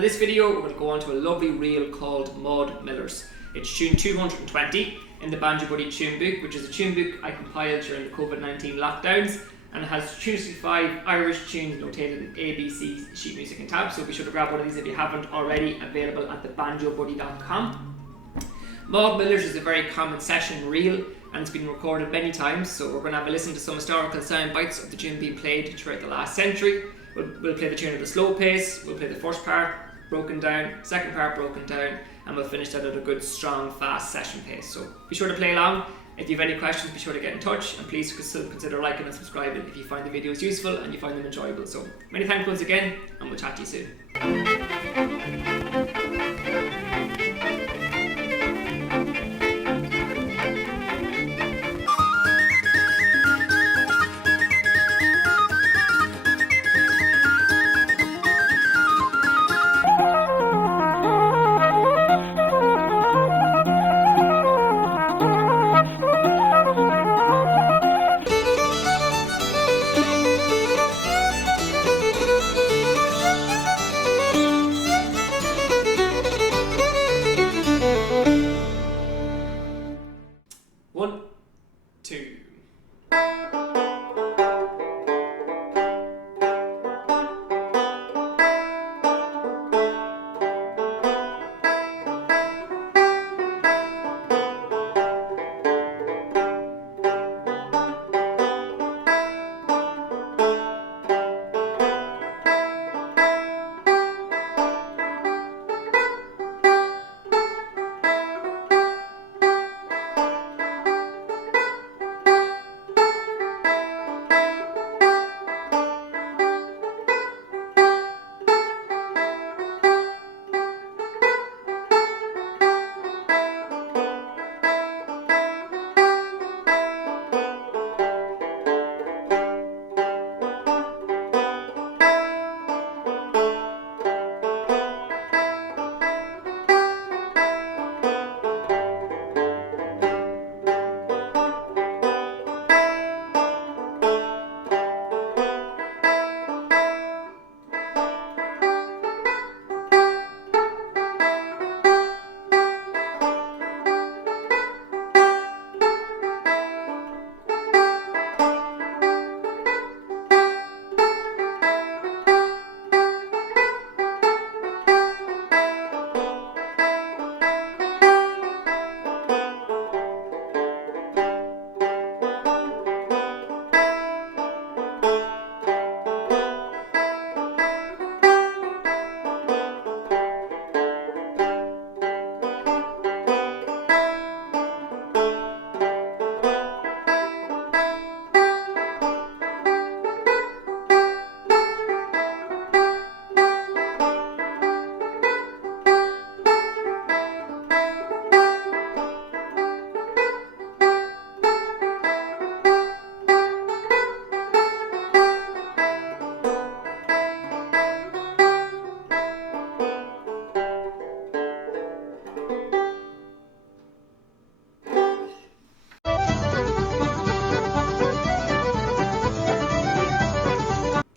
in this video we're going to go on to a lovely reel called Millar's. It's tune 220 in the Banjo Buddy tune book, which is a tune book I compiled during the COVID-19 lockdowns, and it has 265 Irish tunes notated in ABC sheet music and tabs, so be sure to grab one of these if you haven't already, available at thebanjobuddy.com. Millar's is a very common session reel and it's been recorded many times, so we're going to have a listen to some historical sound bites of the tune being played throughout the last century. We'll play the tune at a slow pace, we'll play the first part broken down, second part broken down, and we'll finish that at a good, strong, fast session pace. So be sure to play along. If you have any questions, be sure to get in touch, and please consider liking and subscribing if you find the videos useful and you find them enjoyable. So many thanks once again, and we'll chat to you soon. One, two.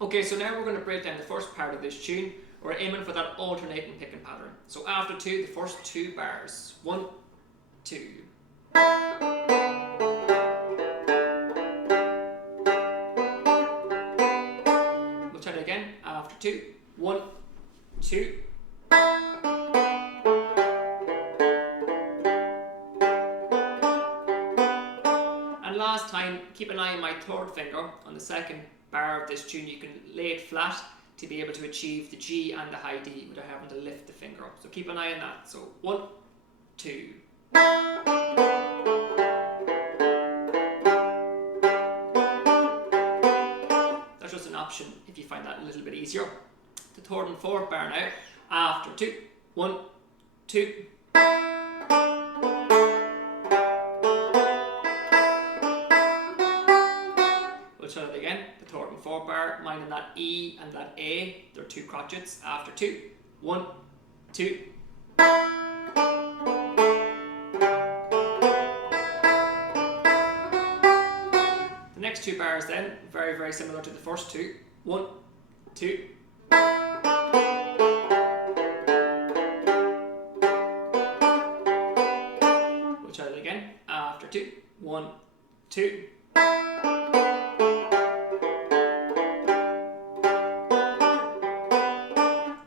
Okay, so now we're going to break down the first part of this tune. We're aiming for that alternating picking pattern. So after two, the first two bars. 1, 2. We'll try it again. After 2. 1, 2. And last time, keep an eye on my third finger on the second bar of this tune. You can lay it flat to be able to achieve the G and the high D without having to lift the finger. So keep an eye on that. So 1, 2. That's just an option if you find that a little bit easier. The third and fourth bar now. After 2. 1, 2. We'll try it again. The third and fourth bar, minding that E and that A. They're two crotchets. After 2. 1, 2. The next two bars then, very, very similar to the first two. 1, 2. 1, 2.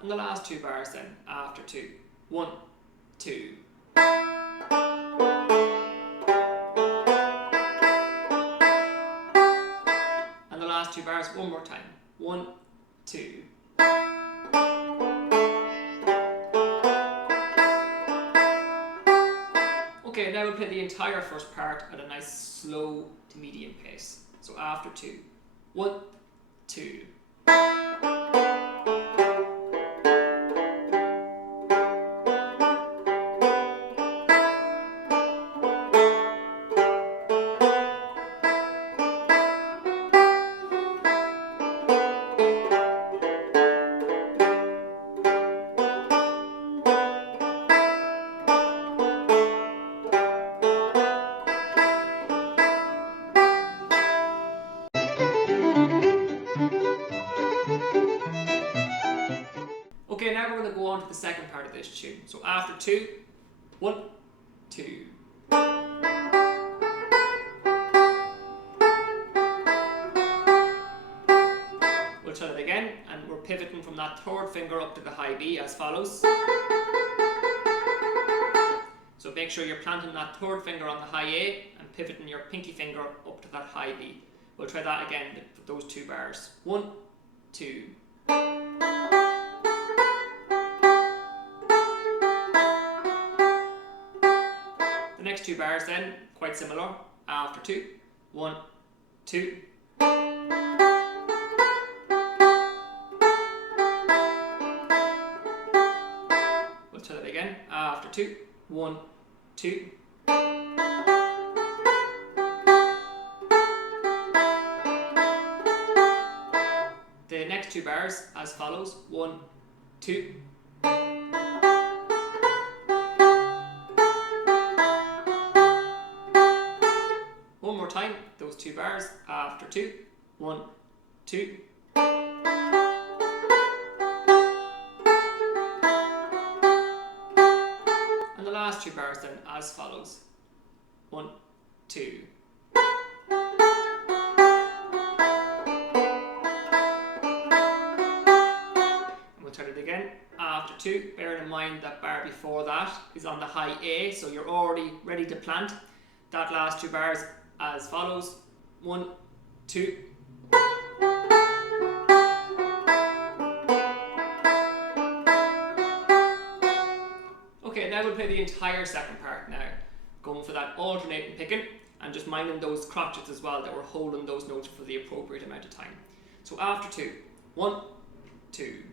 And the last 2 bars then, after 2. 1, 2. And the last 2 bars one more time. 1, 2. Okay, now we'll play the entire first part at a nice slow to medium pace. So after 2. 1, 2. Okay, now we're going to go on to the second part of this tune. So after 2, 1, 2. We'll try it again, and we're pivoting from that third finger up to the high B as follows. So make sure you're planting that third finger on the high A and pivoting your pinky finger up to that high B. We'll try that again for those 2 bars. 1, 2. The next 2 bars then, quite similar, after 2. 1, 2. We'll try that again, after 2. 1, 2. The next 2 bars as follows. 1, 2. One more time, those 2 bars after 2. 1, 2. And the last 2 bars then as follows. 1, 2. And we'll try it again after 2. Bearing in mind that bar before that is on the high A, so you're already ready to plant. That last 2 bars as follows. 1, 2. Okay, now we'll play the entire second part now, going for that alternating picking and just minding those crotchets as well, that we're holding those notes for the appropriate amount of time. So after 2. 1, 2.